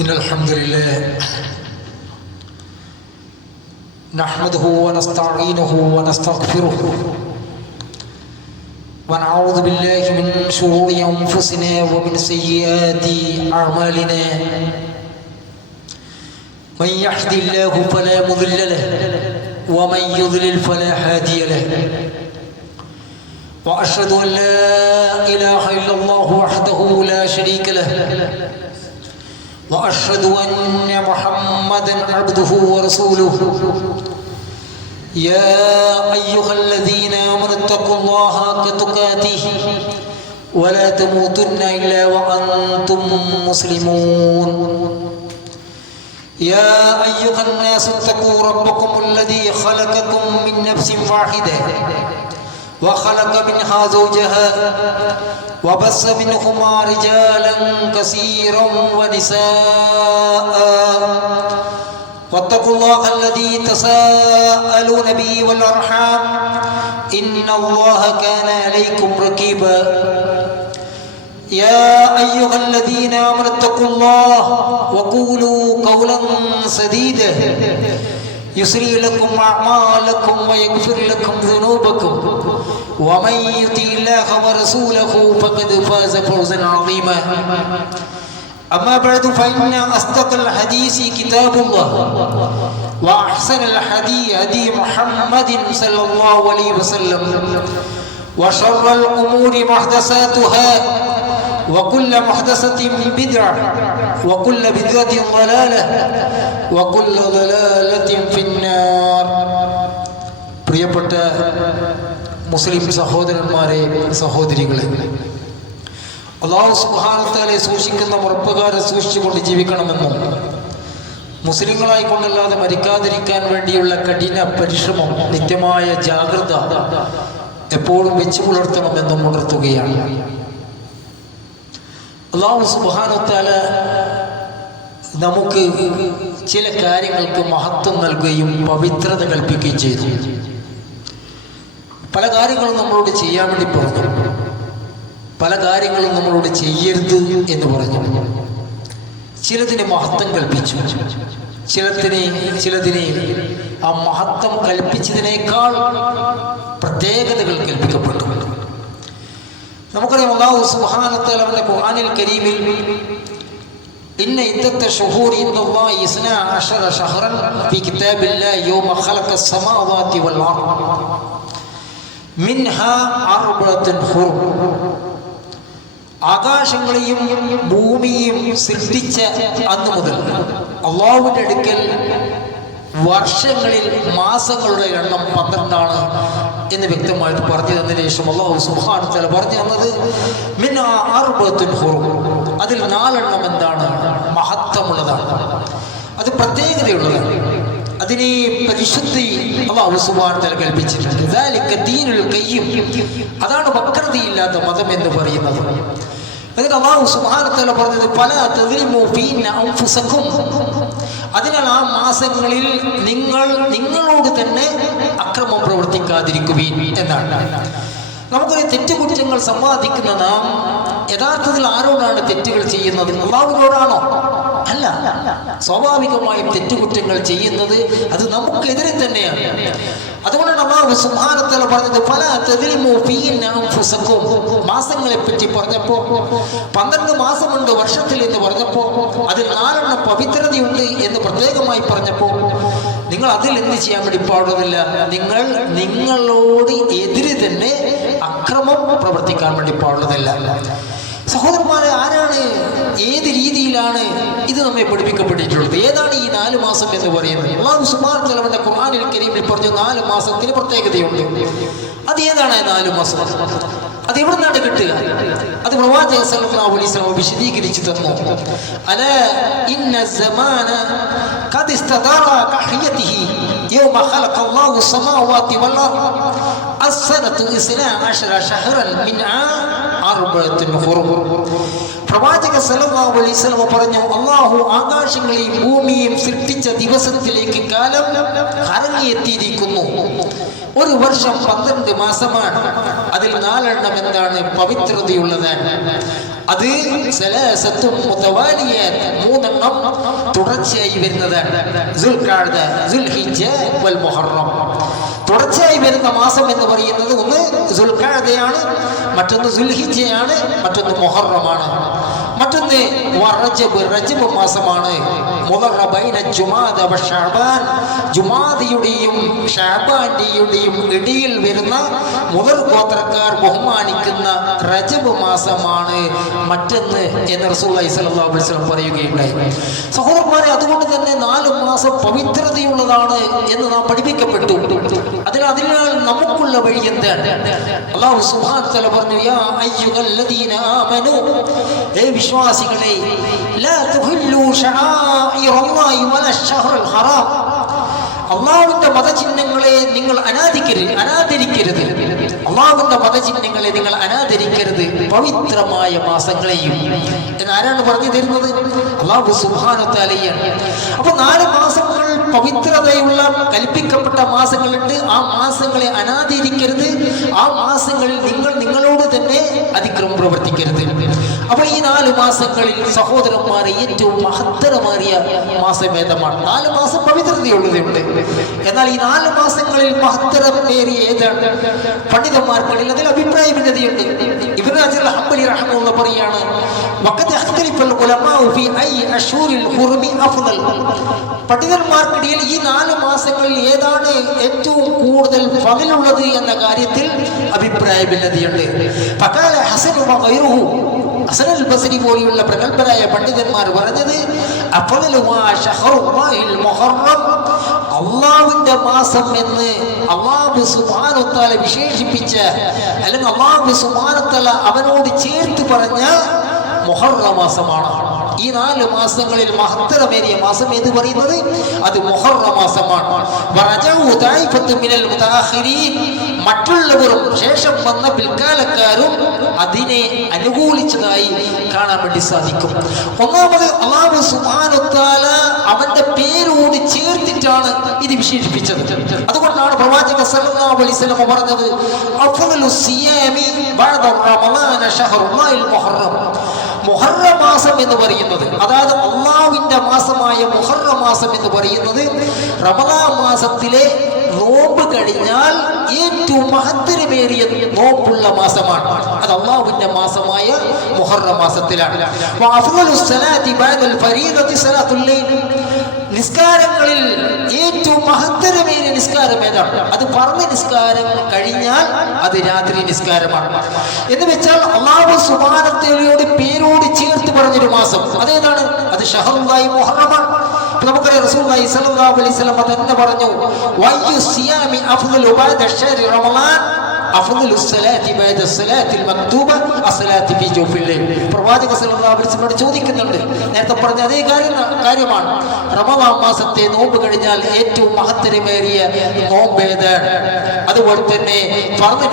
إن الحمد لله نحمده ونستعينه ونستغفره ونعوذ بالله من شرور أنفسنا ومن سيئات أعمالنا. من يهد الله فلا مضل له ومن يضلل فلا هادي له. وأشهد أن لا إله إلا الله وحده لا شريك له وأشهد أن محمدًا عبده ورسوله. يا أيها الذين آمنوا اتقوا الله حق تقاته ولا تموتن إلا وأنتم مسلمون. يا أيها الناس اتقوا ربكم الذي خلقكم من نفس واحدة وخلق منها زوجها وبث منهما رجالا كثيرا ونساء واتقوا الله الذي تساءلون به والأرحام إن الله كان عليكم رقيبا. يا أيها الذين آمنوا اتقوا الله وقولوا قولا سديدا يسري لكم أعمالكم ويغفر لكم ذنوبكم ومن يطع الله ورسوله فقد فاز فوزا عظيما. أما بعد فإن أصدق الحديث كتاب الله وأحسن الهدي هدي محمد صلى الله عليه وسلم وشر الأمور محدثاتها وكل محدثة بدعة وكل بدعة ضلالة وكل ضلالة في النار. പ്രിയപ്പെട്ട മുസ്ലിം സഹോദരന്മാരെ, സഹോദരികളെ, അല്ലാഹു സുബ്ഹാനഹു വ തആലയെ സൂക്ഷിക്കുന്ന മുറപ്പുകാരെ സൂക്ഷിച്ചുകൊണ്ട് ജീവിക്കണമെന്നും മുസ്ലിങ്ങളായി കൊണ്ടല്ലാതെ മരിക്കാതിരിക്കാൻ വേണ്ടിയുള്ള കഠിന പരിശ്രമം, നിത്യമായ ജാഗ്രത എപ്പോഴും വെച്ചു പുലർത്തണമെന്നും ഉണർത്തുകയാണ്. അല്ലാഹു സുബ്ഹാനഹു വ തആല നമുക്ക് ചില കാര്യങ്ങൾക്ക് മഹത്വം നൽകുകയും പവിത്രത കൽപ്പിക്കുകയും ചെയ്തു. പല കാര്യങ്ങളും നമ്മളോട് ചെയ്യാൻ വേണ്ടി പറഞ്ഞു, പല കാര്യങ്ങളും നമ്മളോട് ചെയ്യരുത് എന്ന് പറഞ്ഞു. ചിലതിന് മഹത്വം കൽപ്പിച്ചു, ചിലതിനെ ആ മഹത്വം കൽപ്പിച്ചതിനേക്കാൾ പ്രത്യേകതകൾ കൽപ്പിക്കപ്പെട്ടു. നമുക്കറിയാം, അല്ലാഹു സുബ്ഹാനഹു വ തആല അവന്റെ ഖുർആനിൽ കരീമിൽ ഇന്ന ഇദ്ദത്ത ശുഹൂരി ഇൻദല്ലാഹി 12 ശഹ്റൻ ഫീ കിതാബില്ലാഹി യൗമ ഖലഖസ് സമാവാതി വൽ അർദ് മിൻഹാ അർബഅത്തുൻ ഹുറും. ആകാശങ്ങളെയും ഭൂമിയെയും സൃഷ്ടിച്ച അന്ന് മുതൽ അല്ലാഹുവിന്റെ അടുക്കൽ വർഷങ്ങളിൽ മാസങ്ങളുടെ എണ്ണം 12 എന്ന് വ്യക്തമായിട്ട് പറഞ്ഞു തന്നതിന് ശേഷം അല്ലാഹു സുബ്ഹാനഹു വ തആല പറഞ്ഞു തന്നത് മിൻഹാ അർബഅത്തുൻ ഹുറും, അതിൽ 4 എന്താണ്? മഹത്വമുള്ളതാണ്, അത് പ്രത്യേകതയുള്ളതാണ്, അതിനെ പരിശുദ്ധി അല്ലാഹു സുബ്ഹാനഹു വ തആല കൽപ്പിച്ചിട്ടുണ്ട്. ദാലിക ദീനുൽ ഖയ്യിം, അതാണ് വക്രതയില്ലാത്ത മതം എന്ന് പറയുന്നത്. എന്നിട്ട് അല്ലാഹു സുബ്ഹാനഹു വ തആല പറഞ്ഞത് ഫലാ തദ്ലിമു ഫീന അൻഫുസകും, അതിനാൽ ആ മാസങ്ങളിൽ നിങ്ങളോട് തന്നെ അക്രമം പ്രവർത്തിക്കാതിരിക്കുവീൻ എന്നാണ്. നമുക്കൊരു തെറ്റുകുറ്റങ്ങൾ സമ്പാദിക്കുന്ന നാം യഥാർത്ഥത്തിൽ ആരോടാണ് തെറ്റുകൾ ചെയ്യുന്നത്? അല്ലാഹുവിനോടാണോ? അല്ല. സ്വാഭാവികമായും തെറ്റുകുറ്റങ്ങൾ ചെയ്യുന്നത് അത് നമുക്കെതിരെ തന്നെയാണ്. അതുകൊണ്ടാണ് അല്ലാഹു സുബ്ഹാനഹു വ തആല പറഞ്ഞത് ഫലാ തദ്ലിമു ഫീന അൻഫുസകും. മാസങ്ങളെ പറ്റി പറഞ്ഞപ്പോൾ 12 മാസമുണ്ട് വർഷത്തിൽ എന്ന് പറഞ്ഞപ്പോൾ അതിൽ 4 പവിത്രതയുണ്ട് എന്ന് പ്രത്യേകമായി പറഞ്ഞപ്പോൾ നിങ്ങൾ അതിൽ എന്ത് ചെയ്യാൻ വേണ്ടി പാടുന്നില്ല? നിങ്ങളോട് എതിരെ തന്നെ അക്രമം പ്രവർത്തിക്കാൻ വേണ്ടി പാടുന്നില്ല. സഹോദരന്മാരെ, ആരാണ്, ഏത് രീതിയിലാണ് ഇത് നമ്മെ പഠിപ്പിക്കപ്പെട്ടിട്ടുള്ളത്? ഏതാണ് ഈ 4 മാസം എന്ന് പറയുന്നത്? അല്ലാഹു സുബ്ഹാനഹു വ തആല അവന്റെ ഖുർആനിൽ കരീമിൽ പറഞ്ഞു 4 മാസത്തിന് പ്രത്യേകതയുണ്ട്. അത് ഏതാണ് 4 മാസം? അത് എവിടെ നിന്നാണ് കിട്ടുക? അത് പ്രവാചകൻ സല്ലല്ലാഹു അലൈഹി വസല്ലം വിശദീകരിച്ചു തന്നു. അലാ ഇന്ന സമാന ഖദ് ഇസ്തദാറ കഹിയതിഹി യൗമ ഖലഖ അല്ലാഹു സമാവാതി വൽ അർദ് അസ്സനതു 12 ശഹ്റൻ മിൻഹാ അർബഅത്തുൻ ഹുറും. പ്രവാചകൻ സല്ലല്ലാഹു അലൈഹി വസല്ലം പറഞ്ഞു, അല്ലാഹു ആകാശങ്ങളെയും ഭൂമിയെയും സൃഷ്ടിച്ച ദിവസത്തിലേക്ക് കാലം കറങ്ങിയെത്തിയിരിക്കുന്നു. ഒരു വർഷം 12 മാസമാണ്. അതിൽ 4 എന്താണ്? പവിത്രതയുള്ളതാണ്. അത് 3 മൂന്നെണ്ണം തുടർച്ചയായി വരുന്നതാണ്. ദുൽഖഅദ, ദുൽഹിജ്ജ വൽ മുഹറം. തുടർച്ചയായി വരുന്ന മാസം എന്ന് പറയുന്നത് ഒന്ന് ദുൽഖഅദയാണ്, മറ്റൊന്ന് ദുൽഹിജ്ജയാണ്, മറ്റൊന്ന് മുഹറമാണ്. മറ്റൊന്ന് റജബ് മാസമാണ്. ജുമാദിയുടെയും ഷഅബാന്റെയും ഇടയിൽ വരുന്ന മുദർ ഗോത്രക്കാർ ബഹുമാനിക്കുന്ന റജബ് മാസമാണ് മറ്റൊന്ന് എന്ന് റസൂലുള്ളാഹി സ്വല്ലല്ലാഹു അലൈഹി വസല്ലം പറയുകയുണ്ടായി. സഹോദരന്മാരെ, അതുകൊണ്ട് തന്നെ 4 മാസം പവിത്രതയുള്ളതാണ് എന്ന് നാം പഠിപ്പിക്കപ്പെട്ടു. അതിനാൽ നമുക്കുള്ള വഴി എന്താണ്? അല്ലാഹു സുബ്ഹാനഹു വ തആല പറഞ്ഞു, യാ അയ്യുഹല്ലദീന ആമനൂ, വിശ്വാസികളെ, ലാ തുഹില്ലു ശആഇറല്ലാഹി വല അശ്ശഹ്റൽ ഹറാം, അല്ലാഹുവിന്റെ മതചിഹ്നങ്ങളെ നിങ്ങൾ അനാദരിക്കരുത്. അല്ലാഹുവിന്റെ മതചിഹ്നങ്ങളെ നിങ്ങൾ അനാദരിക്കരുത്, പവിത്രമായ മാസങ്ങളെയും എന്ന് ആരാണ് പറഞ്ഞു തരുന്നത്? അല്ലാഹു സുബ്ഹാനഹു വ തആലയാണ്. അപ്പൊ 4 മാസങ്ങൾ പവിത്രതയുള്ള കൽപ്പിക്കപ്പെട്ട മാസങ്ങളുണ്ട്. ആ മാസങ്ങളെ അനാദരിക്കരുത്. ആ മാസങ്ങളിൽ നിങ്ങളോട് തന്നെ അതിക്രമം പ്രവർത്തിക്കരുത്. അപ്പൊ ഈ 4 മാസങ്ങളിൽ സഹോദരന്മാരെ ഏറ്റവും മഹത്തരമേറിയ മാസമേതമാണ്. 4 മാസം പവിത്രതയുള്ളതുണ്ട്. എന്നാൽ ഈ 4 മാസങ്ങളിൽ മഹത്തരമേറിയ ഏതാണ്? പണ്ഡിതന്മാർക്കിടയിൽ അതിൽ അഭിപ്രായ ഭിന്നതയുണ്ട്. ഇബ്നു ഹജർ ഹംബലി റഹ്മത്തുള്ളാഹി പറയാണ്, വഖദ് ഇഖ്തലഫൽ ഉലമാഉ ഫീ ഐ അശ്ഹുരിൽ ഹുറുമി അഫ്ളൽ. പണ്ഡിതന്മാർക്കിടയിൽ ഈ 4 മാസങ്ങളിൽ ഏതാണ് ഏറ്റവും കൂടുതൽ ഫളിലുള്ളത് എന്ന കാര്യത്തിൽ അഭിപ്രായ ഭിന്നതയുണ്ട്. ഫഖാല ഹസൻ വഗൈറുഹു, ഹസൻ അൽ ബസ്രി പോലെയുള്ള പ്രഗൽഭരായ പണ്ഡിതന്മാർ പറഞ്ഞത്, അഫ്ളലു മാ ശഹറുല്ലാഹിൽ മുഹറം, അല്ലാഹുവിന്റെ മാസം എന്ന് അല്ലാഹു സുബ്ഹാനഹു വ തആല വിശേഷിപ്പിച്ച, അല്ലെങ്കിൽ അല്ലാഹു സുബ്ഹാനഹു വ തആല അവനോട് ചേർത്ത് പറഞ്ഞ മുഹറം മാസമാണ്. ഈ 4 മാസങ്ങളിൽ മഹത്തരമേറിയ മാസം എന്ന് പറയുന്നത് അത് മുഹറം മാസമാണ്. മറ്റുള്ളവരും ശേഷം വന്ന പിൽക്കാലക്കാരും അതിനെ അനുകൂലിച്ചതായി കാണാൻ വേണ്ടി സാധിക്കും. ഒന്നാമത് അല്ലാഹു സുബ്ഹാനഹു വ തആല അവന്റെ പേരോട് ചേർത്തിട്ടാണ് ഇത് വിശേഷിപ്പിച്ചത്. അതുകൊണ്ടാണ് പ്രവാചകൻ സല്ലല്ലാഹു അലൈഹി വസല്ലം പറഞ്ഞത്, അഫ്ളലു സിയാമി ബഅദ റമളാന ശഹറുല്ലാഹിൽ മുഹറം. മുഹറം മാസം എന്ന് പറയുന്നത്, അതായത് അല്ലാഹുവിന്റെ മാസമായ മുഹറം മാസം എന്ന് പറയുന്നത് റമളാൻ മാസത്തിലെ നോമ്പ് കഴിഞ്ഞാൽ ഏറ്റവും മഹത്തരമേറിയ നോമ്പുള്ള മാസമാണ്. അത് അല്ലാഹുവിന്റെ മാസമായ മുഹറം മാസത്തിലാണ്. നിസ്കാരങ്ങളിൽ ഏറ്റവും മഹത്തരമേറിയ നിസ്കാരം ഏതാണ്? അത് പറഞ്ഞ നിസ്കാരം കഴിഞ്ഞാൽ അത് രാത്രി നിസ്കാരമാണ്. എന്ന് വെച്ചാൽ അല്ലാഹു സുബ്ഹാനഹു വ തആലയുടെ പേരോട് ചേർത്ത് പറഞ്ഞൊരു മാസം അതേതാണ്? അത് ശഹറുല്ലാഹി മുഹറമാണ്. നമുക്കറിയാം, റസൂലുള്ളാഹി സ്വല്ലല്ലാഹു അലൈഹി വസല്ലം തന്നെ പറഞ്ഞു, വയ്യു സിയാമി അഫ്ളലു ബഅദ ശഹ്രി റമളാൻ അഫ്ളലു സ്വലാത്തി ബഅദ സ്വലാത്തിൽ മക്തൂബ അസ്സലാത്തി ഫീ ജൗഫിൽ ലൈൽ. പ്രവാചകൻ സല്ലല്ലാഹു അലൈഹി വസല്ലം ചോദിക്കുന്നുണ്ട്, നേരത്തെ പറഞ്ഞ അതേ കാര്യമാണ്. റമളാൻ മാസത്തെ നോമ്പ് കഴിഞ്ഞാൽ ഏറ്റവും മഹത്തരമേറിയ നോമ്പ് ഏതാണ്? അതുപോലെ തന്നെ ഫർദ്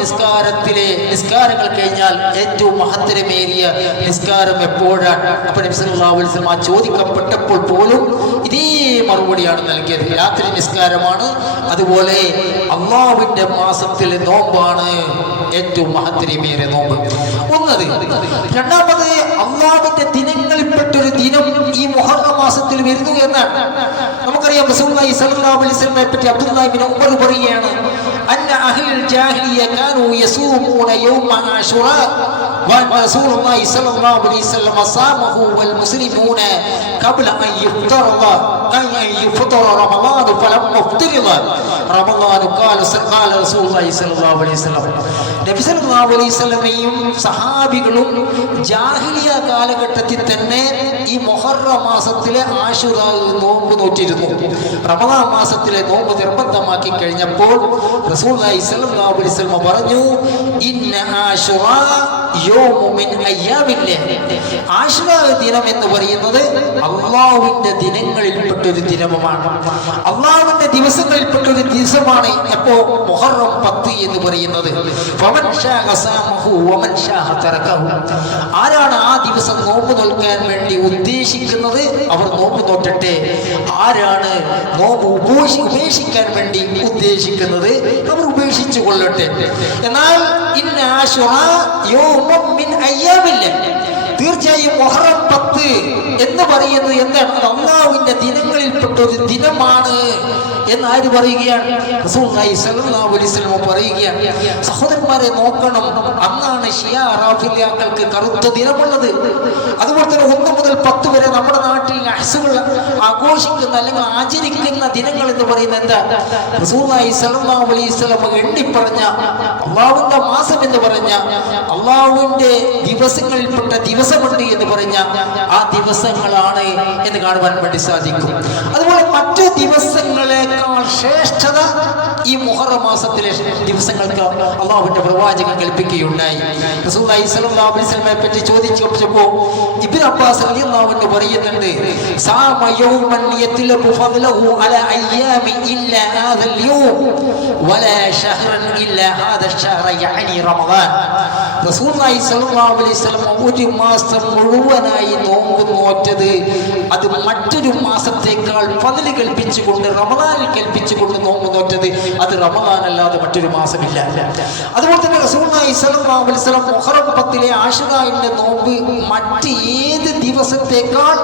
നിസ്കാരങ്ങൾ കഴിഞ്ഞാൽ ഏറ്റവും മഹത്തരമേറിയ നിസ്കാരം എപ്പോഴാണ്? അപ്പോൾ നബി സല്ലല്ലാഹു അലൈഹി വസല്ലം ചോദിക്കപ്പെട്ടപ്പോൾ പോലും ഇതേ മറുപടിയാണ് നൽകിയത്, രാത്രി നിസ്കാരമാണ്. അതുപോലെ അല്ലാഹുവിന്റെ മാസത്തിലെ നോമ്പാണ് ഏറ്റവും മഹത്തരമേറിയ നോമ്പ്. ഒന്നത്. രണ്ടാമത്, അല്ലാഹുവിന്റെ ദിനങ്ങളിൽപ്പെട്ടൊരു ദിനം ഈ മുഹറം മാസത്തിൽ വരുന്നു എന്നാണ്. നമുക്കറിയാം, റസൂലുള്ളാഹി സ്വല്ലല്ലാഹു അലൈഹി വസല്ലമയെ പറ്റി അബ്ദുല്ലാഹി ഇബ്നു ഉമർ പറയുകയാണ്, അന്ന അഹ്ലുൽ ജാഹിലിയ്യ കാനൂ യസൂമൂന യൗമ ആശുറാ വഅൻ റസൂലുള്ളാഹി സ്വല്ലല്ലാഹു അലൈഹി വസല്ലം സാമഹു വൽ മുസ്ലിമൂന ഖബ്ല അൻ യുഫ്തറ റമളാൻ ഫലം മുഫ്തിറ റമളാൻ ഖാല റസൂലുള്ളാഹി സ്വല്ലല്ലാഹു അലൈഹി വസല്ലം. നബി സല്ലല്ലാഹു അലൈഹി വസല്ലമയും സഹാബികളും ജാഹിലിയ കാലഘട്ടത്തിൽ തന്നെ ഈ മുഹറം മാസത്തിലെ ആശുറാ നോമ്പ് നോറ്റിരുന്നു. റമളാൻ മാസത്തിലെ നോമ്പ് നിർബന്ധമാക്കി കഴിഞ്ഞപ്പോൾ റസൂലുള്ളാഹി സ്വല്ലല്ലാഹു അലൈഹി വസല്ലം പറഞ്ഞു, ഇന്ന ആശുറാ യൗമുൻ മിൻ അയ്യാമില്ലാഹ്. ആശുറാ ദിനം എന്ന് പറയുന്നത് അല്ലാഹുവിന്റെ ദിനങ്ങളിൽപ്പെട്ട ഒരു ദിനമാണ്, അല്ലാഹുവിന്റെ ദിവസങ്ങളിൽപ്പെട്ട ഒരു ദിവസമാണ്. എപ്പോ? മുഹറം 10 എന്ന് പറയുന്നത്. ഫമൻ ശാഅ സാമഹു വമൻ ശാഅ തറകഹു. ആരാണ് ആ ദിവസം നോമ്പ് നോൽക്കാൻ വേണ്ടി ഉദ്ദേശിക്കുന്നത് അവർ നോമ്പ് നോറ്റട്ടെ. ആരാണ് നോമ്പ് ഉപേക്ഷിക്കാൻ വേണ്ടി ഉദ്ദേശിക്കുന്നത് അവർ ഉപേക്ഷിച്ചു കൊള്ളട്ടെ. എന്നാൽ ഇന്ന ആശുറാ യൗമുൻ മിൻ അയ്യാമില്ലാഹ്, തീർച്ചയായും മുഹറം 10 എന്ന് പറയുന്നത് എന്താണ്? അള്ളാഹുവിന്റെ ദിനങ്ങളിൽപ്പെട്ട ഒരു ദിനമാണ് എന്ന് ആര് പറയുകയാണ്? റസൂലുള്ളാഹി സ്വല്ലല്ലാഹു അലൈഹി വസല്ലം പറയുകയാണ്. സഹോദരന്മാരെ നോക്കണം, അന്നാണ് ഷിയാ റാഫിലിയാക്കൾക്ക് കറുത്ത ദിനമുള്ളത്. അതുപോലെ തന്നെ 1 മുതൽ 10 വരെ നമ്മുടെ നാട്ടിൽ നഹ്സുകൾ ആഘോഷിക്കുന്ന അല്ലെങ്കിൽ ആചരിക്കുന്ന ദിനങ്ങൾ എന്ന് പറയുന്നത് എന്താ? റസൂലുള്ളാഹി സ്വല്ലല്ലാഹു അലൈഹി വസല്ലം എണ്ണി പറഞ്ഞ അള്ളാഹുവിന്റെ മാസം എന്ന് പറഞ്ഞ അള്ളാഹുവിന്റെ ദിവസങ്ങളിൽപ്പെട്ട ദിവസമുണ്ട് എന്ന് പറഞ്ഞ ആ ദിവസങ്ങളാണ് എന്ന് കാണുവാൻ വേണ്ടി സാധിക്കും. അതുപോലെ മറ്റു ദിവസങ്ങളെക്കാൾ ശ്രേഷ്ഠത ഈ മുഹറം മാസത്തിലെ ദിവസങ്ങൾക്ക് അള്ളാഹുവിന്റെ പ്രവാചകൻ കൽപ്പിക്കുകയുണ്ടായി. റസൂലുള്ളാഹി സ്വല്ലല്ലാഹു അലൈഹി വസല്ലമയെ പറ്റി ചോദിച്ചപ്പോൾ ഇബ്നു അബ്ബാസ് റളിയല്ലാഹു അൻഹു പറയുന്നുണ്ട്, സാമ യൗമൻ യത്ലബു ഫദ്ലഹു അലാ അയ്യാമി ഇല്ലാ ഹാദൽ യൗം വലാ ശഹ്റൻ ഇല്ലാ ഹാദ ശഹ്റ യഅനി റമദാൻ. റസൂലുള്ളാഹി സ്വല്ലല്ലാഹു അലൈഹി വസല്ലം ഒരു മാസം മുഴുവനായി നോമ്പ് നോറ്റത് അത് മറ്റൊരു മാസത്തേക്കാൾ ഫദ്ല് കൽപ്പിച്ചുകൊണ്ട് റമദാനിൽ കൽപ്പിച്ചുകൊണ്ട് നോമ്പ് നോറ്റത് അത് റമദാൻ അല്ലാതെ മറ്റൊരു മാസമില്ല. അതുപോലെ തന്നെ റസൂലുള്ളാഹി സ്വല്ലല്ലാഹു അലൈഹി വസല്ലം മുഹറം 10 ആശുറായിന്റെ നോമ്പ് മറ്റ് ഏത് ദിവസത്തേക്കാൾ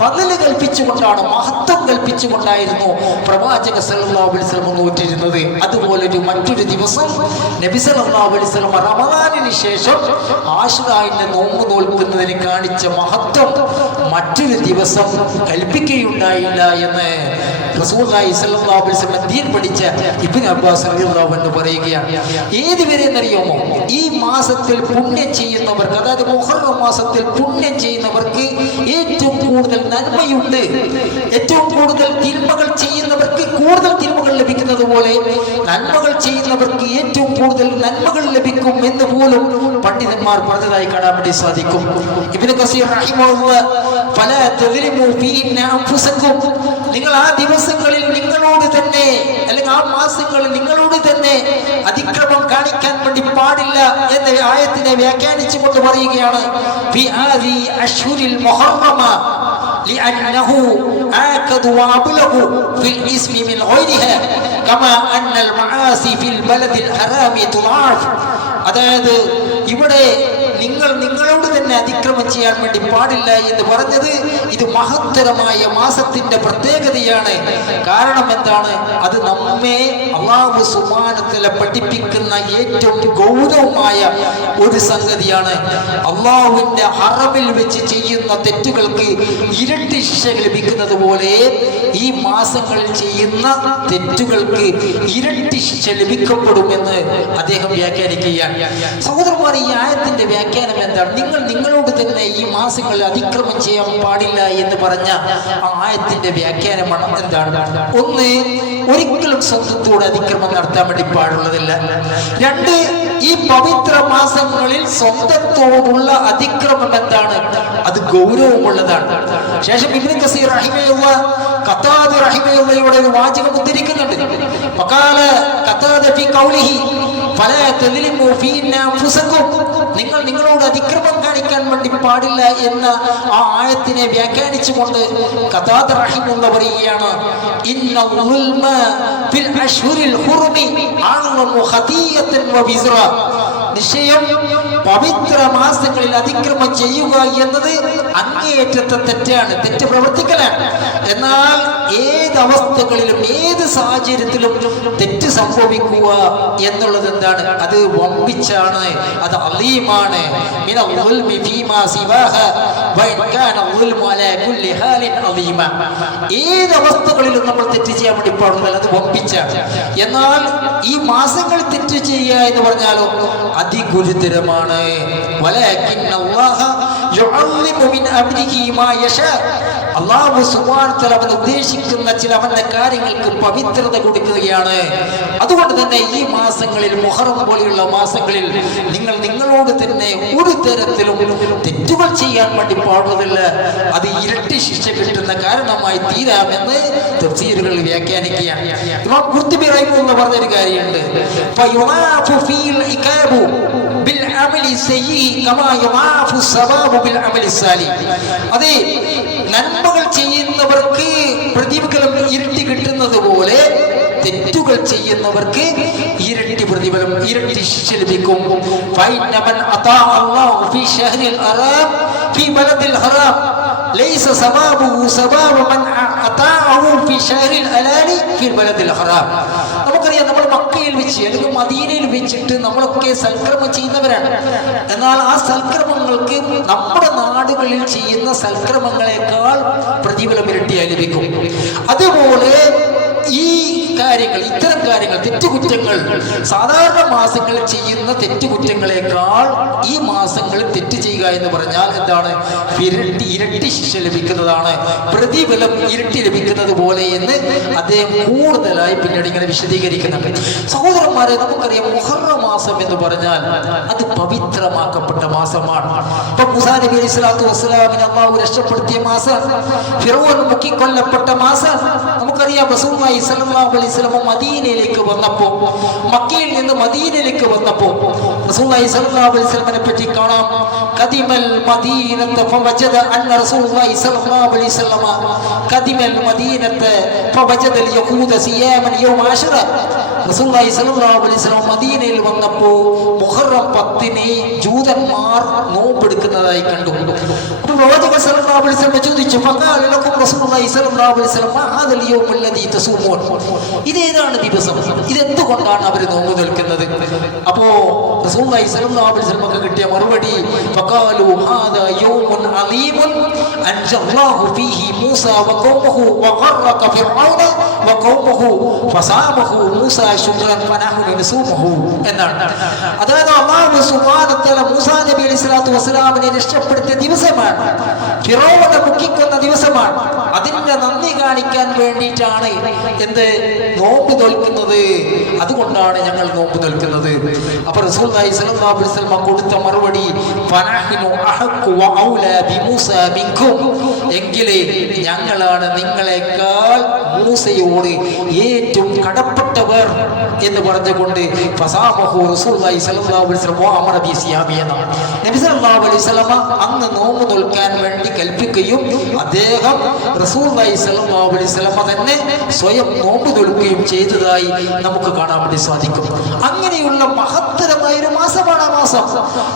ഫദ്ല് കൽപ്പിച്ചുകൊണ്ടാണ്, മഹത്വം കൽപ്പിച്ചുകൊണ്ടായിരുന്നു പ്രവാചക സല്ലല്ലാഹു അലൈഹി വസല്ലം നോറ്റിരുന്നത്. അതുപോലൊരു മറ്റൊരു ദിവസം നബി സല്ലല്ലാഹു അലൈഹി വസല്ലം റമദാനിന് ശേഷം ആശുറായിന്റെ നോമ്പ് നോൽക്കുന്നതിന് കാണിച്ച മഹത്വം മറ്റൊരു ദിവസം കൽപ്പിക്കുകയുണ്ടായില്ല എന്ന് റസൂലുള്ളാഹി സ്വല്ലല്ലാഹു അലൈഹി വസല്ലം ദീൻ പഠിച്ച ഇബ്നു അബ്ബാസ് റളിയല്ലാഹു അൻഹു പറയുകയാണ്. ഏതുവരെ എന്നറിയാമോ? ഈ മാസത്തിൽ പുണ്യം ചെയ്യുന്നവർക്ക്, അതായത് മുഹറം മാസത്തിൽ പുണ്യം ചെയ്യുന്നവർക്ക് ഏറ്റവും കൂടുതൽ നന്മയുണ്ട്. ഏറ്റവും കൂടുതൽ തിന്മകൾ ചെയ്യുന്നവർക്ക് കൂടുതൽ തിന്മകൾ ലഭിക്കുന്നത് പോലെ നന്മകൾ ചെയ്യുന്നവർക്ക് ഏറ്റവും കൂടുതൽ നന്മകൾ ലഭിക്കും എന്ന് പോലും പണ്ഡിതന്മാർ പറഞ്ഞതായി കാണാൻ വേണ്ടി സാധിക്കും. ഇബ്നു കസീർ റഹിമഹുല്ലാഹ് ഫലാ തദ്ലിമു ഫീന അൻഫുസകും, നിങ്ങൾ ആ ദിവസങ്ങളിൽ നിങ്ങളോട് തന്നെ അല്ലെങ്കിൽ ആ മാസങ്ങളിൽ നിങ്ങളോട് തന്നെ അതിക്രമം കാണിക്കാൻ വേണ്ടി പാടില്ല എന്ന ആയത്തിനെ വ്യാഖ്യാനിച്ചുകൊണ്ട് പറയുകയാണ്, ഫി ആദി അശ്ഹുരിൽ മുഹറമ لأنه آكد وأبلغ في الاسم من غيرها كما أن المعاصي في البلد الحرام تضاعف. അതായത് ഇവിടെ നിങ്ങളോട് തന്നെ അതിക്രമം ചെയ്യാൻ വേണ്ടി പാടില്ല എന്ന് പറഞ്ഞത് ഇത് മഹത്തരമായ മാസത്തിന്റെ പ്രത്യേകതയാണ്. കാരണം എന്താണ്? അത് നമ്മെ അല്ലാഹു സുബ്ഹാനഹു വ തആല പഠിപ്പിക്കുന്ന ഏറ്റവും ഗൗരവമായ ഒരു സംഗതിയാണ്. അല്ലാഹുവിന്റെ ഹറമിൽ വെച്ച് ചെയ്യുന്ന തെറ്റുകൾക്ക് ഇരട്ടി ശിക്ഷ ലഭിക്കുന്നത് പോലെ ഈ മാസങ്ങളിൽ ചെയ്യുന്ന തെറ്റുകൾക്ക് ഇരട്ടി ശിക്ഷ ലഭിക്കപ്പെടുമെന്ന് അദ്ദേഹം വ്യാഖ്യാനിക്കുകയാണ്. സഹോദരന്മാർ, ഈ ആയത്തിന്റെ വ്യാഖ്യാനം എന്താണ്? നിങ്ങളോട് തന്നെ ഈ മാസങ്ങളിൽ അതിക്രമം ചെയ്യാൻ പാടില്ല എന്ന് പറഞ്ഞ ആ ആയത്തിന്റെ വ്യാഖ്യാനമാണ് എന്താണ്? ഒന്ന്, ഒരിക്കലും സ്വന്തത്തോട് അതിക്രമം നടത്താൻ വേണ്ടി പാടുള്ളതില്ല. രണ്ട്, ഈ പവിത്ര മാസങ്ങളിൽ സ്വന്തത്തോടുള്ള അതിക്രമം എന്താണ്? അത് ഗൗരവമുള്ളതാണ്. ശേഷം ഇബ്നു കസീർ റഹിമഹുല്ലാഹ് ഖതാദ റഹിമഹുല്ലാഹയുടെ ഒരു വാചകം ഉദ്ധരിക്കുന്നുണ്ട്. ഫഖാല ഖതാദ ഫീ ഖൗലിഹി ഫലാ തദ്ലിമു ഫീന അൻഫുസകും, നിങ്ങൾ നിങ്ങളോട് അതിക്രമം കാണിക്കാൻ വേണ്ടി പാടില്ല എന്ന ആ ആയത്തിനെ വ്യാഖ്യാനിച്ചുകൊണ്ട് ഖതാദ റഹിമഹുല്ലാഹ് പറയുകയാണ്, ഇന്നൽ ളുൽമ ഫിൽ അശ്ഹുരിൽ ഹുറുമി അഅ്ളമു ഖതിയതൻ വ വിസ്റ, നിശ്ചയം പവിത്ര മാസങ്ങളിൽ അതിക്രമം ചെയ്യുക എന്നത് അങ്ങേയറ്റത്തെ തെറ്റാണ്, തെറ്റ് പ്രവർത്തിക്കലാണ്. എന്നാൽ ഏത് അവസ്ഥകളിലും ഏത് സാഹചര്യത്തിലും തെറ്റ് സംഭവിക്കുക എന്നുള്ളത് എന്താണ്? അത് വമ്പിച്ചാണ്, അത് അലീമാണ്. മിനൽ ളുൽമി ഫീമാ സിവാഹ വഇൻ കാന ളുൽമു അലാ കുല്ലി ഹാലിൻ അലീമ. ഏത് അവസ്ഥകളിലും നമ്മൾ തെറ്റ് ചെയ്യാൻ വേണ്ടി പാടുന്നില്ല, അത് വമ്പിച്ചാണ്. എന്നാൽ ഈ മാസങ്ങൾ തെറ്റ് ചെയ്യുക എന്ന് പറഞ്ഞാലോ അതിഗുരുതരമാണ്. അല്ലാഹു സുബ്ഹാനഹു വ തആല അവൻ ഉദ്ദേശിക്കുന്ന ചില അവന്റെ കാര്യങ്ങൾക്ക് പവിത്രത കൊടുക്കുകയാണ്. അതുകൊണ്ട് തന്നെ ഈ മാസങ്ങളിൽ, മുഹറം പോലെയുള്ള മാസങ്ങളിൽ നിങ്ങളോട് തന്നെ ഒരു തരത്തിലും തെറ്റുകൾ ചെയ്യാൻ വേണ്ടി പാടുന്നതില്ല. അത് ഇരട്ടി ശിക്ഷ കിട്ടുന്ന കാരണമായി തീരാമെന്ന് തഫ്സീറുകൾ വ്യാഖ്യാനിക്കുകയാണ്. ഇമാം ഖുർത്തുബി റഹിമഹുല്ലാഹ് പറഞ്ഞൊരു കാര്യമുണ്ട്, ഫയുനാഫു ഫീൽ ഇകാബു ബിൽ അമലി സയ്യി കമാ യുനാഫു സവാബു ബിൽ അമലി സാലിഹ്. അതെ, നന്മകൾ ചെയ്യുന്നവർക്ക് പ്രതിഫലം ഇരട്ടി കിട്ടുന്നത് പോലെ തെറ്റുകൾ ചെയ്യുന്നവർക്ക് ഇരട്ടി പ്രതിഫലം, ഇരട്ടി ശിക്ഷ ലഭിക്കും. في بلد الحرام ليس ثوابه ثواب من أطاعه في شهر الحلال في البلد الحرام. നമുക്കറിയാം, നമ്മൾ മക്കയിൽ വെച്ച് അല്ലെങ്കിൽ മദീനയിൽ വെച്ചിട്ട് നമ്മളൊക്കെ സൽക്രമം ചെയ്യുന്നവരാണ്. എന്നാൽ ആ സൽക്രമങ്ങൾക്ക് നമ്മുടെ നാടുകളിൽ ചെയ്യുന്ന സൽക്രമങ്ങളെക്കാൾ പ്രതിഫലം ഇരട്ടിയായി ലഭിക്കും. അതുപോലെ ഈ കാര്യങ്ങൾ, ഇത്തരം കാര്യങ്ങൾ, തെറ്റുകുറ്റങ്ങൾ സാധാരണ മാസങ്ങളിൽ ചെയ്യുന്ന തെറ്റുകുറ്റങ്ങളെക്കാൾ ഈ മാസങ്ങളിൽ തെറ്റ് ചെയ്യുക എന്ന് പറഞ്ഞാൽ എന്താണ്? ഇരട്ടി ശിക്ഷ ലഭിക്കുന്നതാണ്, പ്രതിഫലം ഇരട്ടി ലഭിക്കുന്നത് പോലെ എന്ന് അദ്ദേഹം കൂടുതലായി പിന്നീട് ഇങ്ങനെ വിശദീകരിക്കുന്നുണ്ട്. സഹോദരന്മാരെ, നമുക്കറിയാം മുഹറം മാസം എന്ന് പറഞ്ഞാൽ അത് പവിത്രമാക്കപ്പെട്ട മാസമാണ്. ഇപ്പൊ മൂസാ നബി അലൈഹി സ്വലാത്തു വസ്സലാമിനെ അല്ലാഹു രക്ഷപ്പെടുത്തിയ മാസം, ഫിറഔൻ മുക്കിക്കൊല്ലപ്പെട്ട മാസം. നമുക്കറിയാം റസൂലുള്ളാഹി സ്വല്ലല്ലാഹു അലൈഹി വസല്ലം മദീനയിലേക്ക് വന്നപ്പോൾ, മക്കയിൽ നിന്ന് മദീനയിലേക്ക് വന്നപ്പോൾ റസൂലുള്ളാഹി സ്വല്ലല്ലാഹു അലൈഹി വസല്ലമയെ പറ്റി കാണാം. ഖദിമൽ മദീനത ഫവജദ അന്ന റസൂലുള്ളാഹി സ്വല്ലല്ലാഹു അലൈഹി വസല്ലം ഖദിമൽ മദീനത ഫവജദ യഹൂദ സിയാമൻ യൗമ അശ്റ. റസൂലുള്ളാഹി സ്വല്ലല്ലാഹു അലൈഹി വസല്ലം മദീനയിൽ വന്നപ്പോൾ മുഹറം 10-ന് ജൂതന്മാർ നോമ്പെടുക്കുന്നതായി കണ്ടു. അപ്പോൾ പ്രവാചകൻ സ്വല്ലല്ലാഹു അലൈഹി വസല്ലം ചോദിച്ചു, ഫഖാല ലക്കും റസൂലുള്ളാഹി സ്വല്ലല്ലാഹു അലൈഹി വസല്ലം മാ ഹാദൽ യൗം അല്ലദീ തസൂമൂൻ, ഇതേതാണ് ദിവസം, ഇതെന്തുകൊണ്ടാണ് അവർ നോമ്പ് നിൽക്കുന്നത്? അപ്പോ റസൂലുള്ളാഹി സ്വല്ലല്ലാഹു അലൈഹി വസല്ലം കിട്ടിയ മറുപടി, ഫഖാലു ഹാദാ യൗമുൻ അലീമുൻ അൻജല്ലാഹു ഫീഹി മൂസാ വഖൗമുഹു വഖറക ഫിർഔന വഖൗമുഹു ഫസാമഹു മൂസാ ശുക്രൻ ഫനഹു നസൂമുഹു എന്നാണ്. അതായത് അല്ലാഹു സുബ്ഹാനഹു വ തആല മൂസാ നബി അലൈഹി സ്വലാത്തു വസ്സലാമിനെ രക്ഷപ്പെടുത്തിയ ദിവസമാണ്, ഫിറൗനെ മുക്കിക്കൊന്ന ദിവസമാണ്. അതിന്റെ നന്ദി കാണിക്കാൻ വേണ്ടിയിട്ടാണ് എന്ത് നോമ്പ് നോൽക്കുന്നത്, അതുകൊണ്ടാണ് ഞങ്ങൾ നോമ്പ് നോൽക്കുന്നത്. അപ്പോൾ റസൂലുള്ളാഹി സ്വല്ലല്ലാഹു അലൈഹി വസല്ലം കൊടുത്ത മറുപടി, ഫനഹ്നു അഹഖു വ ഔലാ ബിമൂസാ മിൻകും, എങ്കിലേ ഞങ്ങളാണ് നിങ്ങളെക്കാൾ മൂസയോട് ഏറ്റവും കടപ്പെട്ടവർ എന്ന് പറഞ്ഞുകൊണ്ട് ഫസാമഹു റസൂലുള്ളാഹി സ്വല്ലല്ലാഹു അലൈഹി വസല്ലം വഅമറ ബിസിയാമിന, നബി സ്വല്ലല്ലാഹു അലൈഹി വസല്ലം അന്ന് നോമ്പ് നോൽക്കാൻ വേണ്ടി കൽപ്പിക്കുകയും അദ്ദേഹം റസൂലുള്ളാഹി സ്വല്ലല്ലാഹു അലൈഹി വസല്ലം തന്നെ സ്വയം നോമ്പ് നോൽക്കുകയും ചെയ്തതായി നമുക്ക് കാണാൻ വേണ്ടി സാധിക്കും. അങ്ങനെയുള്ള മഹത്തരമായ ഒരു മാസമാണ് ആ മാസം.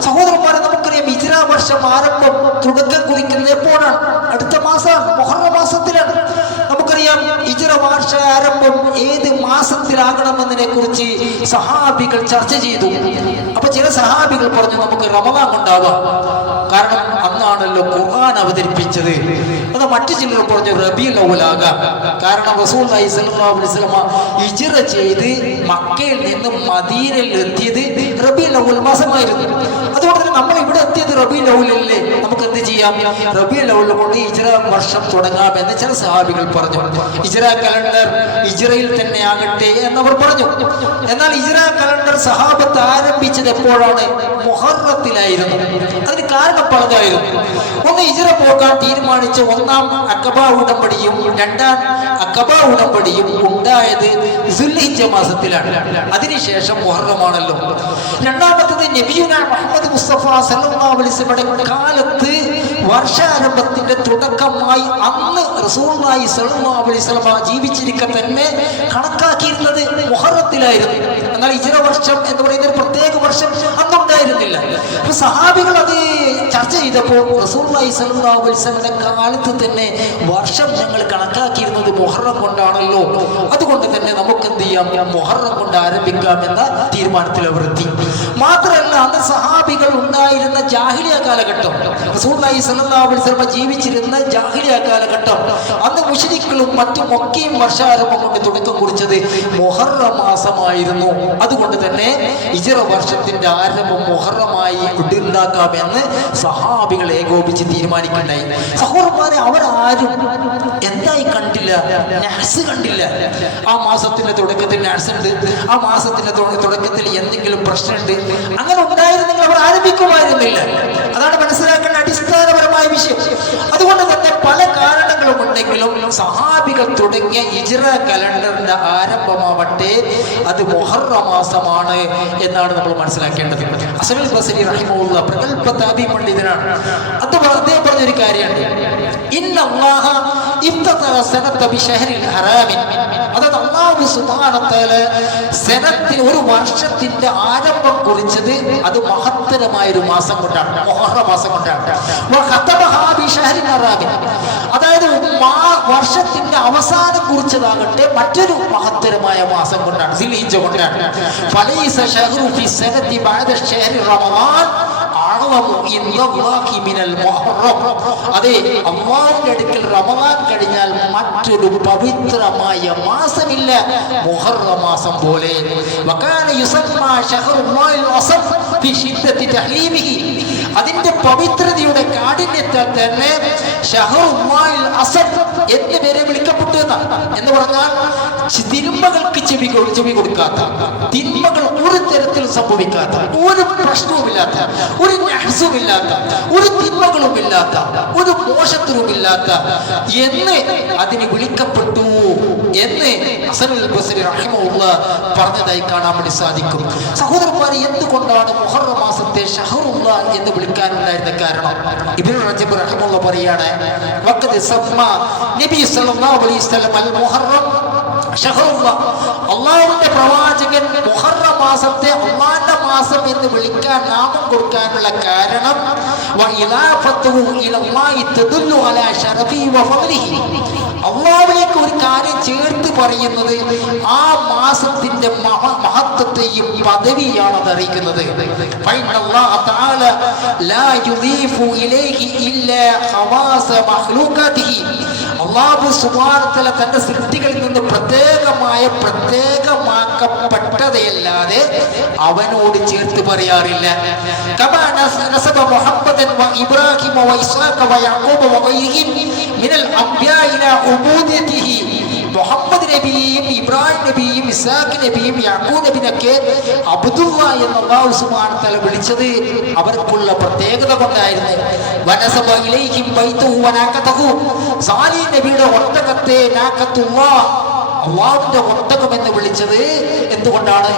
സഹോദരന്മാരെ, നമുക്കറിയാം ഹിജ്റ വർഷം ആരംഭം തുടക്കം കുറിക്കുന്നത് എപ്പോഴാണ്? അടുത്ത മാസമാണ്, മുഹറം മാസത്തിലാണ്. നമുക്കറിയാം ഹിജ്റ വർഷ ആരംഭം ഏത് മാസത്തിലാകണമെന്നതിനെ കുറിച്ച് സഹാബികൾ ചർച്ച ചെയ്തു. അപ്പൊ ചില സഹാബികൾ പറഞ്ഞു നമുക്ക് റമദാൻ കൊണ്ടാവാം, കാരണം അന്നാണല്ലോ ഖുർആൻ അവതരിപ്പിച്ചത്. അത് മറ്റു ചിലർ പറഞ്ഞു റബീഉൽ അവ്വലാകാം, കാരണം റസൂലുള്ളാഹി സ്വല്ലല്ലാഹു അലൈഹി വസല്ലം ഹിജ്റ ചെയ്ത് മക്കയിൽ നിന്ന് മദീനയിൽ എത്തിയത് റബീഉൽ അവ്വൽ മാസമായിരുന്നു. അതുകൊണ്ട് തന്നെ നമ്മൾ ഇവിടെ എത്തിയത് റബീഉൽ അവ്വലല്ലേ, നമുക്ക് എന്ത് ചെയ്യാം, റബീഉൽ അവ്വൽ കൊണ്ട് ഹിജ്റ വർഷം തുടങ്ങാമെന്ന് ചില സഹാബികൾ പറഞ്ഞു. ഹിജ്റ കലണ്ടർ ഹിജ്റയിൽ തന്നെ ആകട്ടെ എന്നവർ പറഞ്ഞു. എന്നാൽ ഹിജ്റ കലണ്ടർ സഹാബത്ത് ആരംഭിച്ചത് എപ്പോഴാണ്? മുഹറത്തിലായിരുന്നു. അതിന് കാരണം പലതായിരുന്നു. ഒന്ന്, ഹിജ്റ പോകാൻ തീരുമാനിച്ച ഒന്നാം അഖബ ഉടമ്പടിയും രണ്ടാം അഖബ ഉടമ്പടിയും ഉണ്ടായത് ദുൽഹിജ്ജ മാസത്തിലാണ്. അതിനുശേഷം മുഹറമാണല്ലോ. രണ്ടാമത്തത് നബിയുനാ മുഹമ്മദ് മുസ്തഫ സല്ലല്ലാഹു അലൈഹി വസല്ലമയുടെ കാലത്ത് വർഷാരംഭത്തിന്റെ തുടക്കമായി അന്ന് റസൂലുള്ളാഹി സ്വല്ലല്ലാഹു അലൈഹി വസല്ലം ജീവിച്ചിരിക്കെ തന്നെ കണക്കാക്കിയിരുന്നത് മുഹറത്തിലായിരുന്നു. എന്നാൽ ഹിജ്റ വർഷം എന്ന് പറയുന്ന ഒരു പ്രത്യേക വർഷം അന്നുണ്ടായിരുന്നില്ല. അപ്പൊ സഹാബികൾ അത് ചർച്ച ചെയ്തപ്പോൾ റസൂലുള്ളാഹി സ്വല്ലല്ലാഹു അലൈഹി വസല്ലമയുടെ കാലത്ത് തന്നെ വർഷം ഞങ്ങൾ കണക്കാക്കിയിരുന്നത് മുഹറം കൊണ്ടാണല്ലോ, അതുകൊണ്ട് തന്നെ നമുക്ക് എന്ത് ചെയ്യാം, മുഹറം കൊണ്ട് ആരംഭിക്കാം എന്ന തീരുമാനത്തിൽ അവർ എത്തി. മാത്രമല്ല, അന്ന് സഹാബികൾ ഉണ്ടായിരുന്ന ജാഹിലിയ കാലഘട്ടം, റസൂലുള്ളാഹി സ്വല്ലല്ലാഹു അലൈഹി വസല്ലം ജീവിച്ചിരുന്ന ജാഹിലിയ കാലഘട്ടം, അന്ന് മുശ്രിക്കുകളും മറ്റും ഒക്കെയും വർഷാരംഭം കൊണ്ട് തുടക്കം കുറിച്ചത് മുഹറം മാസമായിരുന്നു. അതുകൊണ്ട് തന്നെ ഹിജ്റ വർഷത്തിന്റെ ആരംഭം മുഹറമായി ഉണ്ടാക്കാമെന്ന് സഹാബികൾ ഏകോപിച്ച് തീരുമാനിക്കുകയുണ്ടായി. സഹോദരന്മാരെ, അവരാരും എന്തായി കണ്ടില്ല, നഹ്സ് കണ്ടില്ല. ആ മാസത്തിന്റെ തുടക്കത്തിൽ നഹ്സ് ഉണ്ട്, ആ മാസത്തിന്റെ തുടക്കത്തിൽ എന്തെങ്കിലും പ്രശ്നമുണ്ട്, അങ്ങനെ ഉണ്ടായിരുന്നെങ്കിൽ അവർ ആരംഭിക്കുമായിരുന്നില്ല. അതാണ് മനസ്സിലാക്കേണ്ട അടിസ്ഥാനപരമായ വിഷയം. അതുകൊണ്ട് തന്നെ പല കാരണങ്ങളും ഉണ്ടെങ്കിലും സഹാബികൾ നബിതങ്ങൾ തുടങ്ങിയ ഹിജ്റ കലണ്ടറിന്റെ ആരംഭമാവട്ടെ അത് മുഹറം മാസമാണ് എന്നാണ് നമ്മൾ മനസ്സിലാക്കേണ്ടത്. ഹസനുൽ ബസരി റഹിമഹുള്ള പ്രഗൽഭ താബി പണ്ഡിതനാണ്. അദ്ദേഹം പറഞ്ഞൊരു കാര്യമുണ്ട്, ഇന്നല്ലാഹ ഇബ്തദഅ സനത ബിശഹരിൽ ഹറാമിൻ. അതായത് അല്ലാഹു സുബ്ഹാനഹു വ തആല സനത്തിൽ ഒരു വർഷത്തിന്റെ ആരംഭം കുറിച്ചത് അത് മഹത്തരമായ ഒരു മാസം കൊണ്ടാണ്, മുഹറം മാസം കൊണ്ടാണ്. വഖതബഹാ ബിശഹരിൽ ഹറാമിൻ. അതായത് വർഷത്തിന്റെ അവസാനം കുറിച്ചതാകട്ടെ മറ്റൊരു മഹത്തരമായ മാസം കൊണ്ടാണ്, സിൽഹിജ്ജ കൊണ്ടാണ്. ഫലൈസ ശഹ്റു ഫി സനതി ബഅദ ശഹരി റമളാൻ അഅ്ളമു ഇൻദല്ലാഹി മിനൽ മുഹറം. അതെ, അല്ലാഹുവിന്റെ അടുക്കൽ റമളാൻ കഴിഞ്ഞാൽ മറ്റൊരു പവിത്രമായ മാസമില്ല മുഹറം മാസം പോലെ. വകാന യുസമ്മാ ശഹ്റുല്ലാഹിൽ അസഫ് ഫി ശിദ്ദത്തി തഹ്ലീമിഹി. അതിന്റെ പവിത്രതയുടെ കാഠിന്യത്താൽ തന്നെ ശഹ്റുല്ലാഹിൽ അസഫ് എന്ന് പേരെ വിളിക്കപ്പെട്ടു എന്ന് പറഞ്ഞാൽ തിന്മകൾക്ക് ചെവി കൊടുക്കാത്ത, തിന്മകൾ ഒരു തരത്തിൽ സംഭവിക്കാത്ത, ഒരു പ്രശ്നവുമില്ലാത്ത, ഒരു നഹ്സുമില്ലാത്ത, ഒരു തിന്മകളുമില്ലാത്ത, ഒരു മോശത്തിലുമില്ലാത്ത എന്ന് അതിന് വിളിക്കപ്പെട്ടു എന്ന് ഹസനുൽ ബസരി റഹിമഹുല്ലാഹ് പറഞ്ഞതായി കാണാൻ വേണ്ടി സാധിക്കും. സഹോദരന്മാരെ, എന്തുകൊണ്ടാണ് മുഹറം മാസത്തെ ശഹറുല്ലാഹ് എന്ന് വിളിക്കാനുണ്ടായിരുന്ന കാരണം? ഇബ്നു റജബ് റഹിമഹുല്ലാഹ് പറയാണ്, വഖദ് സമ്മ നബി സല്ലല്ലാഹു അലൈഹി വസല്ലം അൽ മുഹറം ശഹറുല്ലാഹ്. അല്ലാഹുവിന്റെ പ്രവാചകൻ മുഹറം മാസത്തെ അല്ലാഹുവിന്റെ മാസം എന്ന് വിളിക്കാൻ നാമം കൊടുക്കാനുള്ള കാരണം വഇലാഫത്തുഹു ഇലല്ലാഹി തദുല്ലു അലാ ശറഫിഹി വഫളിഹി. അല്ലാഹുവിലേക്ക് ഒരു കാര്യം ചേർത്ത് പറയുന്നത് ആ മാസത്തിന്റെ മഹത്വത്തെയും പദവിയാണ് അത് അറിയിക്കുന്നത്. ഫഇന്നല്ലാഹ തആല ലാ യുദീഫു ഇലൈഹി ഇല്ലാ ഖവാസ മഖ്ലൂഖാതിഹി. അല്ലാഹു സുബ്ഹാനഹു വ തആല തന്റെ സൃഷ്ടികളിൽ നിന്ന് പ്രത്യേകമാക്കപ്പെട്ടതല്ലാതെ അവനോട് ചേർത്ത് പറയാറില്ല. കമാ നസബ മുഹമ്മദൻ വ ഇബ്രാഹിമ വ ഇസ്ഹാഖ വ യഅഖൂബ വ ഗൈരിഹിം മിനൽ അംബിയാ ഇലാ ഉബൂദിയതിഹി. മുഹമ്മദ് നബിയും ഇബ്രാഹിം നബിയും ഇസ്ഹാഖ് നബിയും യാക്കൂബ് നബിയൊക്കെ അബ്ദുള്ള എന്ന് അല്ലാഹു സുബ്ഹാനഹു വ തആല വിളിച്ചത് അവർക്കുള്ള പ്രത്യേകത കൊണ്ടായിരുന്നു. വനസബ ഇലൈഹിം ബൈതുഹു വനാഖതഹു. സാലിഹ് നബിയുടെ ഒട്ടകത്തെ നാഖത്തുല്ലാഹ്, അല്ലാഹുവിന്റെ ഒട്ടകം എന്ന് വിളിച്ചത് എന്തുകൊണ്ടാണ്?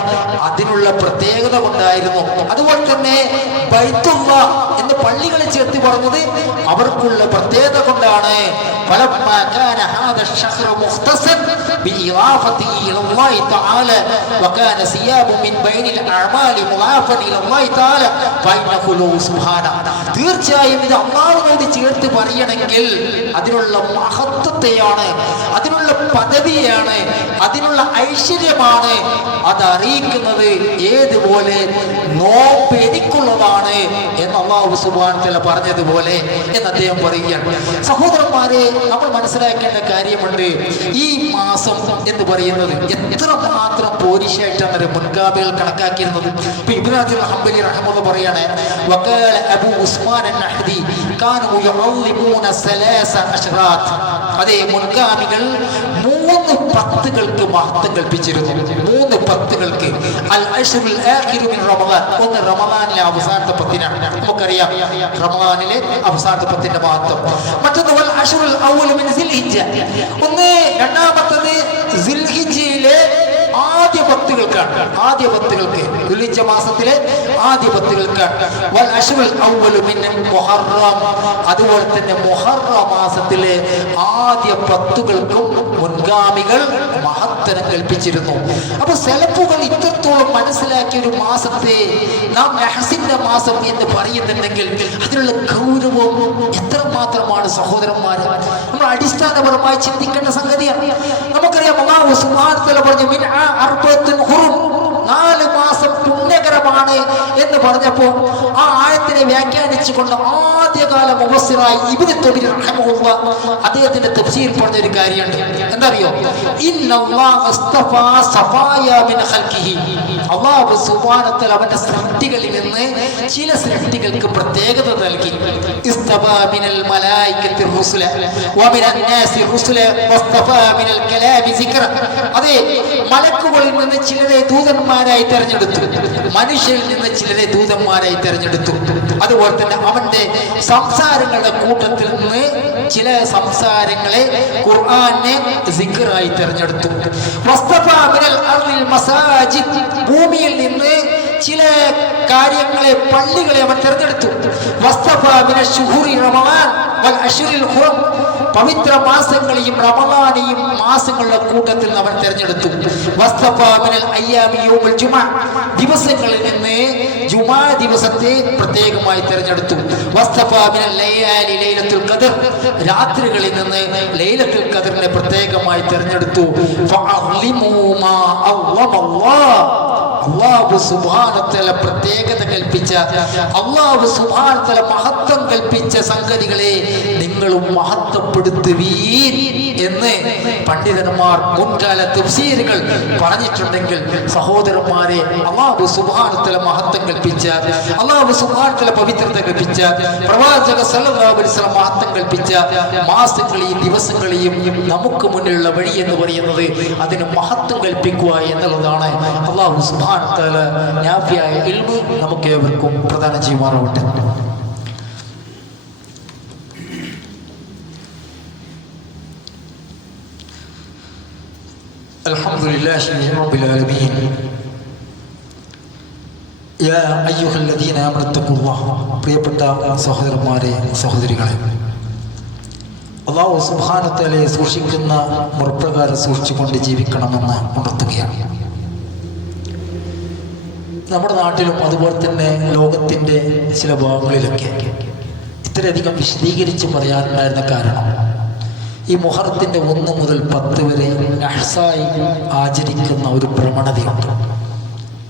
അതിനുള്ള പ്രത്യേകത കൊണ്ടായിരുന്നു. അതുപോലെ തന്നെ ബൈത്തുല്ലാഹ് എന്ന് പള്ളികളെ ചേർത്ത് പറഞ്ഞത് അവർക്കുള്ള പ്രത്യേകത കൊണ്ടാണ്. فلما كان هذا الشهر مختصا بإضافته إلى الله تعالى وكان ثياب من بين الأعمال مضافا إلى الله تعالى فإنه له سبحانه. തീർച്ചയായും ഇത് അല്ലാഹുവിനോട് ചേർത്ത് പറയണമെങ്കിൽ അതിനുള്ള മഹത്വത്തെയാണ്, അതിനുള്ള പദവിയാണ്, അതിനുള്ള ഐശ്വര്യമാണ് അത് അറിയിക്കുന്നത്. ഏതുപോലെ നോമ്പ് എനിക്കുള്ളതാണ് എന്ന് അല്ലാഹു സുബ്ഹാനഹു വ തആല പറഞ്ഞതുപോലെ എന്ന് അദ്ദേഹം പറയുകയാണ്. സഹോദരന്മാരെ, നമ്മൾ മനസ്സിലാക്കേണ്ട കാര്യമുണ്ട്, ഈ മാസം എന്ന് പറയുന്നത് എത്രമാത്രം പോരിശായിട്ടാണ് മുൻഗാമികൾ കണക്കാക്കിയിരുന്നത്. ഇബ്നു റജബ് ഹംബലി റഹിമഹുല്ലാഹ് പറയാണ്, വഖാല അബൂ ഉസ്മാൻ അൻ-നഹ്ദി കാനൂ യുഅള്ളിമൂന സലാസ അശ്റാത്ത്. അതേ, മുൻഗാമികൾ 3 പത്തുകൾക്ക് മഹത്വം കൽപ്പിച്ചിരുന്നു. 3 പത്തുകൾക്ക്. അൽ അശ്റുൽ ആഖിറു മിൻ റമളാൻ. ഒന്ന് റമളാനിലെ അവസാനത്തെ 10നാണ്. നമുക്കറിയാം റമളാനിലെ അവസാനത്തെ 10ന്റെ മഹത്വം. മറ്റൊന്ന് വൽ അശ്റുൽ അവ്വലു മിൻ സിൽഹിജ്ജ. ഒന്ന് രണ്ടാമത്തേത് സിൽഹിജ്ജയിലെ ആദ്യ 10 ആദ്യ 10 ദുൽഹിജ്ജ മാസത്തിലെ ആദ്യ 10 വൽ അശ്റുൽ അവ്വലു മിൻ മുഹറം. അതുപോലെ തന്നെ മുഹറം മാസത്തിലെ ആദ്യ 10 മുൻഗാമികൾ മഹത്വം കൽപ്പിച്ചിരുന്നു. അപ്പൊ സെലഫുകൾ ഇത്രത്തോളം മനസ്സിലാക്കിയ ഒരു മാസത്തെ നാം നഹ്സിന്റെ മാസം എന്ന് പറയുന്നുണ്ടെങ്കിൽ അതിനുള്ള ഗൗരവം എത്രമാത്രമാണ് സഹോദരന്മാരെ. നമ്മൾ അടിസ്ഥാനപരമായി ചിന്തിക്കേണ്ട സംഗതിയാണ്. നമുക്കറിയാം അല്ലാഹു സുബ്ഹാനഹു വ തആല പറഞ്ഞു മിൻആ അർബഅത്തുൻ ഹുറും, 4 മാസം പുണ്യകരമാണ് എന്ന് പറഞ്ഞപ്പോൾ ആ ആയത്തിനെ വ്യാഖ്യാനിച്ചുകൊണ്ട് ആദ്യകാല മുഫസ്സിറായി ഇബ്നു തബീർ റഹിമഹുല്ലാഹ് അദ്ദേഹത്തിന്റെ തഫ്സീർ പറഞ്ഞ ഒരു കാര്യമുണ്ട്. എന്താ അറിയോ? ഇന്നല്ലാഹ അസ്തഫാ സഫായ മിൻ ഖൽഖിഹി. അല്ലാഹു സുബ്ഹാനഹു വ തആല അവന്റെ സൃഷ്ടികളിൽ നിന്ന് ചില സൃഷ്ടികൾക്ക് പ്രത്യേകത നൽകി. ഇസ്തഫാ മിനൽ മലായികത്തി റുസുല വ മിനൻ നാസി റുസുല വസ്തഫാ മിനൽ കലാമി സിക്ര. അതെ, മലക്കുകളിൽ നിന്ന് ചിലരെ ദൂതന്മാരായി തിരഞ്ഞെടുത്തു, മനുഷ്യരിൽ നിന്ന് ചിലരെ ദൂതന്മാരായി തെരഞ്ഞെടുത്തു. അതുപോലെ തന്നെ അവന്റെ സംസാരങ്ങളുടെ കൂട്ടത്തിൽ നിന്ന് ചില സംസാരങ്ങളെ ഖുർആനെ സിക്റായി തെരഞ്ഞെടുത്തു. ഭൂമിയിൽ നിന്ന് ചില കാര്യങ്ങളെ പള്ളികളെ അവൻ തെരഞ്ഞെടുത്തു. പവിത്ര മാസങ്ങളെയും റമളാനെയും മാസങ്ങളുടെ കൂട്ടത്തിൽ അവൻ തെരഞ്ഞെടുത്തു. ദിവസങ്ങളിൽ നിന്ന് ജുമാ ദിവസത്തെ പ്രത്യേകമായി തെരഞ്ഞെടുത്തു. രാത്രികളിൽ നിന്ന് ലൈലത്തുൽ ഖദറിനെ പ്രത്യേകമായി തെരഞ്ഞെടുത്തു. അല്ലാഹു സുബ്ഹാനഹു വ തആല പ്രത്യേകത കൽപ്പിച്ച, അല്ലാഹു സുബ്ഹാനഹു വ തആല മഹത്വം കൽപ്പിച്ച സംഗതികളെ നിങ്ങളും മഹത്വപ്പെടുത്തുവീൻ എന്ന് പണ്ഡിതന്മാർ മുൻകാല തഫ്സീറുകൾ പറഞ്ഞിട്ടുണ്ടെങ്കിൽ സഹോദരന്മാരെ, അല്ലാഹു സുബ്ഹാനഹു വ തആല മഹത്വം കൽപ്പിച്ച, അല്ലാഹു സുബ്ഹാനഹു വ തആല പവിത്രത കൽപ്പിച്ച, പ്രവാചക സല്ലല്ലാഹു അലൈഹി വസല്ലം മഹത്വം കൽപ്പിച്ച മാസങ്ങളെയും ദിവസങ്ങളെയും നമുക്ക് മുന്നിലുള്ള വഴി എന്ന് പറയുന്നത് അതിന് മഹത്വം കൽപ്പിക്കുക എന്നുള്ളതാണ്. അല്ലാഹു സുബ്ഹാനഹു വ തആല നാഫിയായ ഇൽമ് നമുക്ക് ഏവർക്കും പ്രദാനം ചെയ്യുമാറാവട്ടെ. അൽഹംദുലില്ലാഹി റബ്ബിൽ ആലമീൻ. യാ അയ്യുഹല്ലദീന ആമനൂ തഖുല്ലാഹ്. പ്രിയപ്പെട്ട സഹോദരന്മാരെ, സഹോദരികളെ, അല്ലാഹു സുബ്ഹാനഹു വ തആലയെ സൂക്ഷിക്കുന്ന മുറപ്രകാരം സൂക്ഷിച്ചുകൊണ്ട് ജീവിക്കണമെന്ന് ഉണർത്തുകയാണ്. നമ്മുടെ നാട്ടിലും അതുപോലെ തന്നെ ലോകത്തിൻ്റെ ചില ഭാഗങ്ങളിലൊക്കെ ഇത്രയധികം വിശദീകരിച്ച് പറയാനുണ്ടായിരുന്ന കാരണം ഈ മുഹറത്തിൻ്റെ 1 മുതൽ 10 വരെ അഹ്സായി ആചരിക്കുന്ന ഒരു പ്രവണതയുണ്ട്.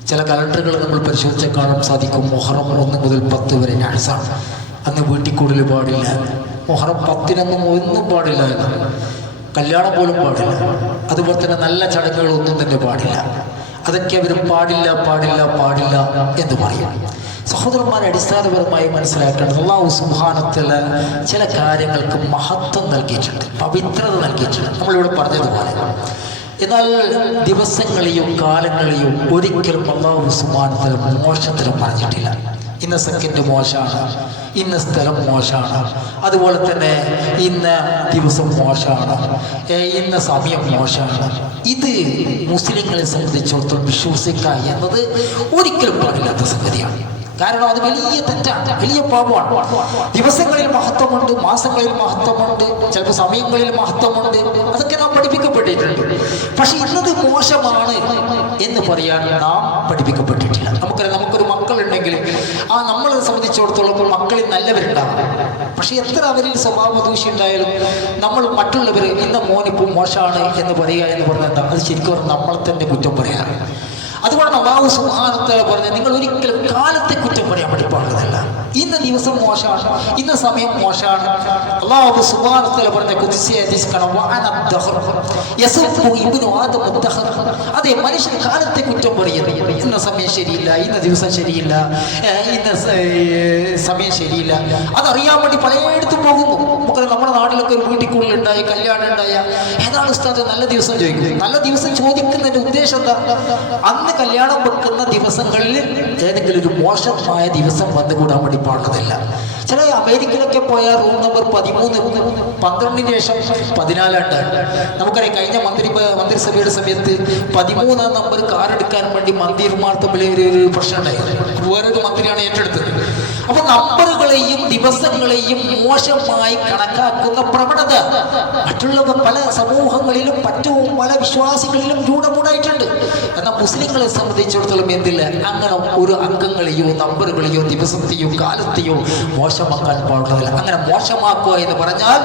ചില കലണ്ടറുകൾ നമ്മൾ പരിശോധിച്ചാൽ കാണാൻ സാധിക്കും മുഹറം 1 മുതൽ 10 വരെ അഹ്സാണ്. അന്ന് വീട്ടിൽ കൂടുതൽ പാടില്ല. മുഹറം 10 ഒന്നും പാടില്ല എന്ന്, കല്യാണം പോലും പാടില്ല. അതുപോലെ തന്നെ നല്ല ചടങ്ങുകളൊന്നും തന്നെ പാടില്ല. അതൊക്കെ അവർ പാടില്ല പാടില്ല പാടില്ല എന്ന് പറയും. സഹോദരന്മാരെ, അടിസ്ഥാനപരമായി മനസ്സിലാക്കേണ്ടത് അല്ലാഹു സുബ്ഹാനഹു വ തആല ചില കാര്യങ്ങൾക്ക് മഹത്വം നൽകിയിട്ടുണ്ട്, പവിത്രത നൽകിയിട്ടുണ്ട്, നമ്മളിവിടെ പറഞ്ഞതുപോലെ. എന്നാൽ ദിവസങ്ങളെയും കാലങ്ങളെയും ഒരിക്കലും അല്ലാഹു സുബ്ഹാനഹു വ തആല മോശത്തരം പറഞ്ഞിട്ടില്ല. ഇന്ന സെക്കൻഡ് മോശമാണ്, ഇന്ന സ്ഥലം മോശമാണ്, അതുപോലെ തന്നെ ഇന്ന ദിവസം മോശമാണ്, ഇന്ന സമയം മോശമാണ്. ഇത് മുസ്ലിങ്ങളെ സംബന്ധിച്ചിടത്തോളം വിശ്വസിക്കുക എന്നത് ഒരിക്കലും പാടില്ലാത്ത സംഗതിയാണ്. കാരണം അത് വലിയ തെറ്റാണ്, വലിയ പാപമാണ്. ദിവസങ്ങളിൽ മഹത്വമുണ്ട്, മാസങ്ങളിൽ മഹത്വമുണ്ട്, ചിലപ്പോൾ സമയങ്ങളിൽ മഹത്വമുണ്ട്, അതൊക്കെ നാം പഠിപ്പിക്കപ്പെട്ടിട്ടുണ്ട്. പക്ഷെ ഇന്നത് മോശമാണ് എന്ന് പറയാൻ നാം പഠിപ്പിക്കപ്പെട്ടിട്ടില്ല. നമുക്കൊരു മക്കളുണ്ടെങ്കിൽ നമ്മളെ സംബന്ധിച്ചിടത്തോളം മക്കളിൽ നല്ലവരുണ്ടാകും. പക്ഷെ എത്ര അവരിൽ സ്വഭാവ ദൂഷ്യം ഉണ്ടായാലും നമ്മൾ മറ്റുള്ളവർ ഇന്ന മോനിപ്പോൾ മോശമാണ് എന്ന് പറയുക എന്ന് പറഞ്ഞാൽ അത് ശരിക്കും നമ്മളെ തന്നെ കുറ്റം പറയാറ്. അതുകൊണ്ട് അല്ലാഹു സുബ്ഹാനഹു വ തആല പറഞ്ഞത് നിങ്ങൾ ഒരിക്കലും കാലത്തെ കുറ്റം പറയാൻ വേണ്ടി പാടുന്നതല്ല. ഇന്ന ദിവസം മോശമാണ്, ഇന്ന സമയം മോശമാണ്. അല്ലാഹു സുബ്ഹാനഹു വ തആല പറഞ്ഞ ഖുദ്സി ഹദീസ് കാണാം, വഅന ദഹർ യസുബ്ബു ഇബ്നു ആദം ദഹർ. അതെ, മനുഷ്യൻ കാലത്തെ കുറ്റം പറയുന്നു. ഇന്ന സമയം ശരിയില്ല, ഇന്ന ദിവസം ശരിയില്ല, ഇന്ന സമയം ശരിയില്ല. അതറിയാൻ വേണ്ടി പലയിടത്തും പോകുന്നു. നമുക്ക് നമ്മുടെ നാട്ടിലൊക്കെ ഒരു വീട്ടിക്കുള്ളിൽ ഉണ്ടായ കല്യാണം ഉണ്ടായ ഏതാണ് ഉസ്താദ് നല്ല ദിവസം ചോദിക്കും. നല്ല ദിവസം ചോദിക്കുന്നതിന്റെ ഉദ്ദേശം എന്താ? അന്ന് കല്യാണം വെക്കുന്ന ദിവസങ്ങളിൽ ഏതെങ്കിലും ഒരു മോശമായ ദിവസം വന്നുകൂടാൻ വേണ്ടി പാടുന്നതല്ല. ചില അമേരിക്കയിലൊക്കെ പോയ റൂം നമ്പർ 13 12 ശേഷം 14 നമുക്കറിയാം. കഴിഞ്ഞ മന്ത്രിസഭയുടെ സമയത്ത് 13 നമ്പർ കാർ എടുക്കാൻ വേണ്ടി മന്ത്രിമാർ തമ്മിൽ ഒരു പ്രശ്നം ഉണ്ടായിരുന്നു. വേറൊരു മന്ത്രിയാണ് ഏറ്റെടുത്തത്. അപ്പൊ നമ്പറുകളെയും ദിവസങ്ങളെയും മോശമായി കണക്കാക്കുന്ന പ്രവണത മറ്റുള്ള പല സമൂഹങ്ങളിലും പല വിശ്വാസികളിലും രൂഢമൂടായിട്ടുണ്ട്. എന്നാൽ മുസ്ലിങ്ങളെ സംബന്ധിച്ചിടത്തോളം എന്തില്ല, അങ്ങനെ ഒരു അംഗങ്ങളെയോ നമ്പറുകളെയോ ദിവസത്തെയോ കാലത്തെയോ മോശമാക്കാൻ പാടുള്ളതല്ല. അങ്ങനെ മോശമാക്കുക എന്ന് പറഞ്ഞാൽ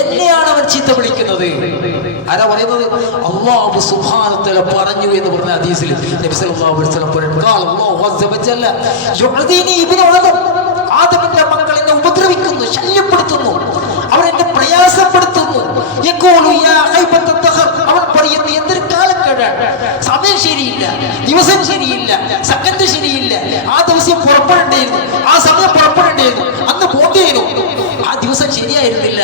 എന്നെയാണ് അവൻ ചീത്ത വിളിക്കുന്നത്. ആരാ പറയുന്നത്? അല്ലാഹു സുബ്ഹാനഹു വ തആല പറഞ്ഞു എന്ന് പറഞ്ഞ ഹദീസിൽ നബി സല്ലല്ലാഹു അലൈഹി വസല്ലം പറഞ്ഞു, അല്ലാഹു അസ്സ വജല്ല യുഅദീനി ഇബ്നു ആദം, ആദമിന്റെ മക്കൾ എന്നെ ഉപദ്രവിക്കുന്നു, ശല്യപ്പെടുത്തുന്നു, അവരെന്നെ പ്രയാസപ്പെടുത്തുന്നു. യഖൂലു യാ ഖൈബത ദഹർ, അവൻ പറയുന്നു എന്തൊരു കാലക്കേടാണ്, സമയം ശരിയില്ല, ദിവസം ശരിയില്ല, സെക്കൻഡ് ശരിയില്ല, ആ ദിവസം പുറപ്പെടേണ്ടിയിരുന്നു, ആ സമയം പുറപ്പെടേണ്ടിയിരുന്നു, അന്ന് പോകേണ്ടിയിരുന്നു, ആ ദിവസം ശരിയായിരുന്നില്ല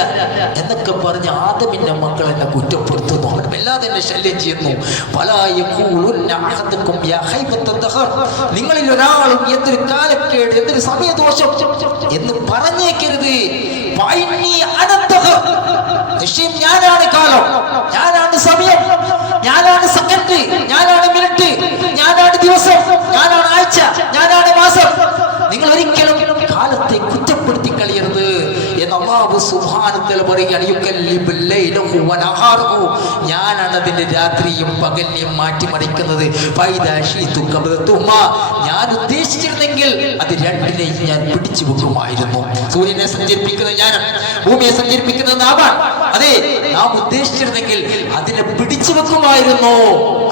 എന്നൊക്കെ പറഞ്ഞ് ആദമിന്റെ മക്കൾ എന്നെ കുറ്റപ്പെടുത്തുന്നു, അവർ വല്ലാതെ എന്നെ ശല്യം ചെയ്യുന്നു. നിങ്ങളിൽ ഒരാളും എന്തൊരു കാലക്കേട്, എന്തൊരു സമയദോഷം എന്ന് പറഞ്ഞേക്കരുത്. നിശ്ചയം ഞാനാണ് കാലം, ഞാനാണ് സമയം, ഞാനാണ് സെക്കൻഡ്, ഞാനാണ് മിനിറ്റ്, ഞാനാണ് ദിവസം, ഞാനാണ് ആഴ്ച, ഞാനാണ് മാസം. നിങ്ങൾ ഒരിക്കലും കാലത്തെ കുറ്റപ്പെടുത്തി കളയരുത് എന്ന് അല്ലാഹു സുബ്ഹാനഹു വ തആല പറയുകയാണ്. ഞാനാണ് അതിന്റെ രാത്രിയും പകലിനെയും മാറ്റിമറിക്കുന്നത്. ഞാൻ ഉദ്ദേശിച്ചിരുന്നെങ്കിൽ അത് രണ്ടിനെയും ഞാൻ പിടിച്ചു വെക്കുമായിരുന്നു. സൂര്യനെ സഞ്ചരിപ്പിക്കുന്നത് ഞാനാണ്, ഭൂമിയെ സഞ്ചരിപ്പിക്കുന്നത് നാമാണ്. അതെ, നാം ഉദ്ദേശിച്ചിരുന്നെങ്കിൽ അതിനെ പിടിച്ചു വെക്കുമായിരുന്നു.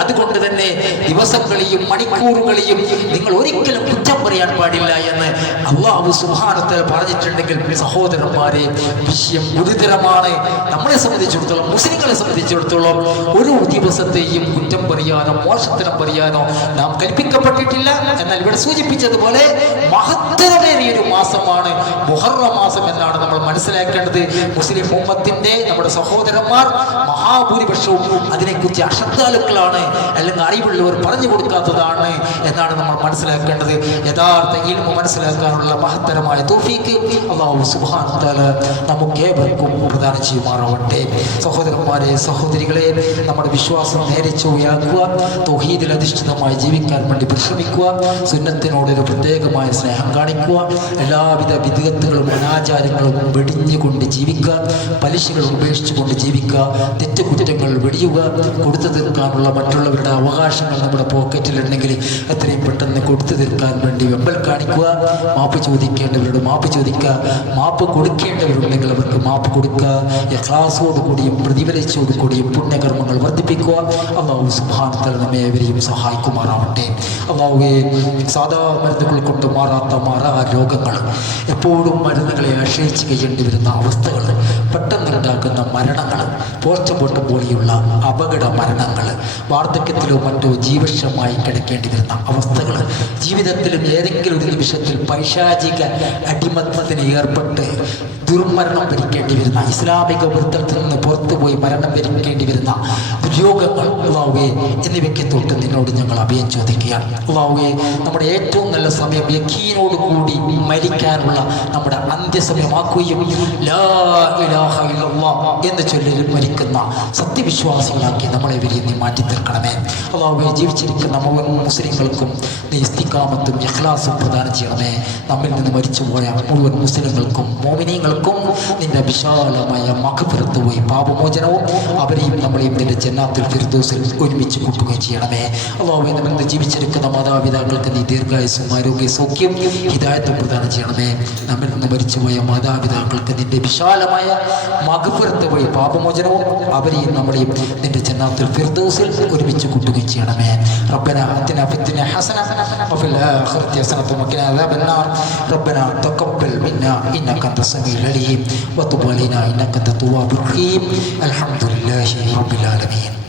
അതുകൊണ്ട് തന്നെ ദിവസങ്ങളെയും മണിക്കൂറുകളെയും നിങ്ങൾ ഒരിക്കലും കുറ്റം പറയാൻ പാടില്ല എന്ന് അല്ലാഹു സുബ്ഹാനഹു വ തആല പറഞ്ഞിട്ടുണ്ടെങ്കിൽ സഹോദരന്മാരെ, വിഷയം ഗുരുതരമാണ്. നമ്മളെ സംബന്ധിച്ചിടത്തോളം, മുസ്ലിങ്ങളെ സംബന്ധിച്ചിടത്തോളം ഒരു ദിവസത്തെയും കുറ്റം പറയാനോ മോശത്തരം പറയാനോ നാം കൽപ്പിക്കപ്പെട്ടിട്ടില്ല. എന്നാൽ ഇവിടെ സൂചിപ്പിച്ചതുപോലെ മഹത്തരമേറിയ ഒരു മാസമാണ് മുഹറം മാസം എന്നാണ് നമ്മൾ മനസ്സിലാക്കേണ്ടത്. മുസ്ലിം ഉമ്മത്തിന്റെ നമ്മുടെ സഹോദരന്മാർ മഹാഭൂരിപക്ഷവും അതിനെക്കുറിച്ച് അശ്രദ്ധാലുക്കളാണ്, അല്ലെങ്കിൽ അറിവുള്ളവർ പറഞ്ഞു കൊടുക്കാത്തതാണ് എന്നാണ് നമ്മൾ മനസ്സിലാക്കേണ്ടത്. യഥാർത്ഥ ഇൽമു മനസ്സിലാക്കാനുള്ള മഹത്തരമായ തൗഫീഖ് അല്ലാഹു സുബ്ഹാനഹു വ തആല നമുക്കേവർക്കും പ്രദാനം ചെയ്യുമാറാവട്ടെ. സഹോദരന്മാരെ, സഹോദരികളെ, നമ്മുടെ വിശ്വാസം നേരെ ചൊവ്വയാക്കുക, തൗഹീദിൽ അധിഷ്ഠിതമായി ജീവിക്കാൻ വേണ്ടി പരിശ്രമിക്കുക, സുന്നത്തിനോടൊരു പ്രത്യേകമായ സ്നേഹം കാണിക്കുക, എല്ലാവിധ വിദഗ്ധകളും അനാചാരങ്ങളും വെടിഞ്ഞുകൊണ്ട് ജീവിക്കുക, പലിശകൾ ഉപേക്ഷിച്ചുകൊണ്ട് ജീവിക്കുക, തെറ്റുകുറ്റങ്ങൾ വെടിയുക, കൊടുത്തു തീർക്കാനുള്ള മറ്റുള്ളവരുടെ അവകാശങ്ങൾ നമ്മുടെ പോക്കറ്റിലുണ്ടെങ്കിൽ എത്രയും പെട്ടെന്ന് കൊടുത്തു തീർക്കാൻ വേണ്ടി വെമ്പൽ കാണിക്കുക, മാപ്പ് ചോദിക്കേണ്ടവരോട് മാപ്പ് ചോദിക്കുക, മാപ്പ് കൊടുക്കേണ്ടവരുണ്ടെങ്കിൽ അവർക്ക് മാപ്പ് കൊടുക്കുക, ഇഖ്ലാസോടുകൂടിയും പ്രതിഫലിച്ചോടുകൂടിയും പുണ്യകർമ്മങ്ങൾ വർദ്ധിപ്പിക്കുക. അല്ലാഹു സുബ്ഹാനഹു വ തആല നമ്മെ ഏവരെയും സഹായിക്കുമാറാവട്ടെ. അല്ലാഹുവേ, സാധാ മരുന്നുകൾ കൊണ്ട് മാറാ രോഗങ്ങൾ, എപ്പോഴും മരുന്നുകളെ ആശ്രയിച്ച് കഴിയേണ്ടി വരുന്ന അവസ്ഥകൾ, പെട്ടെന്നുണ്ടാകുന്ന മരണങ്ങൾ, പോസ്റ്റ്മോർട്ടം പോലെയുള്ള അപകട മരണങ്ങൾ, വാർദ്ധക്യത്തിലോ മറ്റോ ജീവക്ഷമായി കിടക്കേണ്ടി വരുന്ന അവസ്ഥകൾ, ജീവിതത്തിലും ഏതെങ്കിലും ഒരു നിമിഷത്തിൽ പൈശാചിക അടിമത്തത്തിന് ഏർപ്പെട്ട് ദുർമരണം വരിക്കേണ്ടി വരുന്ന, ഇസ്ലാമിക വൃത്തത്തിൽ നിന്ന് പുറത്തുപോയി മരണം വരിക്കേണ്ടി വരുന്ന രോഗങ്ങൾ അല്ലാഹുവേ എന്നിവയ്ക്ക് തൊട്ട് നിന്നോട് ഞങ്ങൾ അഭയം ചോദിക്കുകയാണ്. അല്ലാഹുവേ, നമ്മുടെ ഏറ്റവും നല്ല സമയം യഖീനോട് കൂടി മരിക്കാനുള്ള നമ്മുടെ അന്ത്യസമയമാക്കുകയും ലാ ഇലാഹ ഇല്ലല്ലാഹ് എന്ന് ചൊല്ലി മരിക്കുന്ന സത്യവിശ്വാസികളാക്കി നമ്മളെ വലിയ നീ മാറ്റി തീർക്കണമേ. അല്ലാഹുവേ, ജീവിച്ചിരിക്കുന്ന മുസ്ലിങ്ങൾക്കും നീ ഇസ്തിഖാമത്തും ഇഖ്ലാസും പ്രദാനം ചെയ്യണമേ. നമ്മിൽ നിന്ന് മരിച്ചുപോയ മുഴുവൻ മുസ്ലിങ്ങൾക്കും മോമിനീങ്ങൾക്കും നിന്റെ വിശാലമായ മഗ്ഫിറത്ത് പോയി പാപമോചനവും അവരെയും നമ്മളെയും നിന്റെ ജന്നാത്തുൽ ഫിർദൗസിൽ ഒരുമിച്ച് കൂട്ടുകയും ചെയ്യണമേ. അല്ലാഹുവേ, നമ്മിൽ ജീവിച്ചിരിക്കുന്ന മാതാപിതാക്കൾക്ക് നീ ദീർഘായുസ്സും ആരോഗ്യ സൗഖ്യം ഹിദായത്തും പ്രദാനം ചെയ്യണമേ. നമ്മിൽ നിന്ന് മരിച്ചുപോയ മാതാപിതാക്കൾക്ക് നിന്റെ വിശാലമായ മഗ്ഫിറത്ത് വഴി പാപമോചനവും അവരെയും നമ്മളെയും നിന്റെ ജന്നാത്തുൽ ഫിർദൗസിൽ ഒരുമിച്ച് കൂട്ടുകയും ചെയ്യണമേ. റബ്ബനാ ആതിനാ ഫിദ്ദുനിയ ഹസന വഫിൽ ആഖിറതി ഹസനത വഖിനാ അദാബന്നാർ. റബ്ബനാ തഖബ്ബൽ മിന്നാ ഇന്നക അൻത സമീഉൽ അലീം വതുബ് അലൈനാ ഇന്നക അൻത തവ്വാബുർ റഹീം. അൽഹംദുലില്ലാഹി റബ്ബിൽ ആലമീൻ.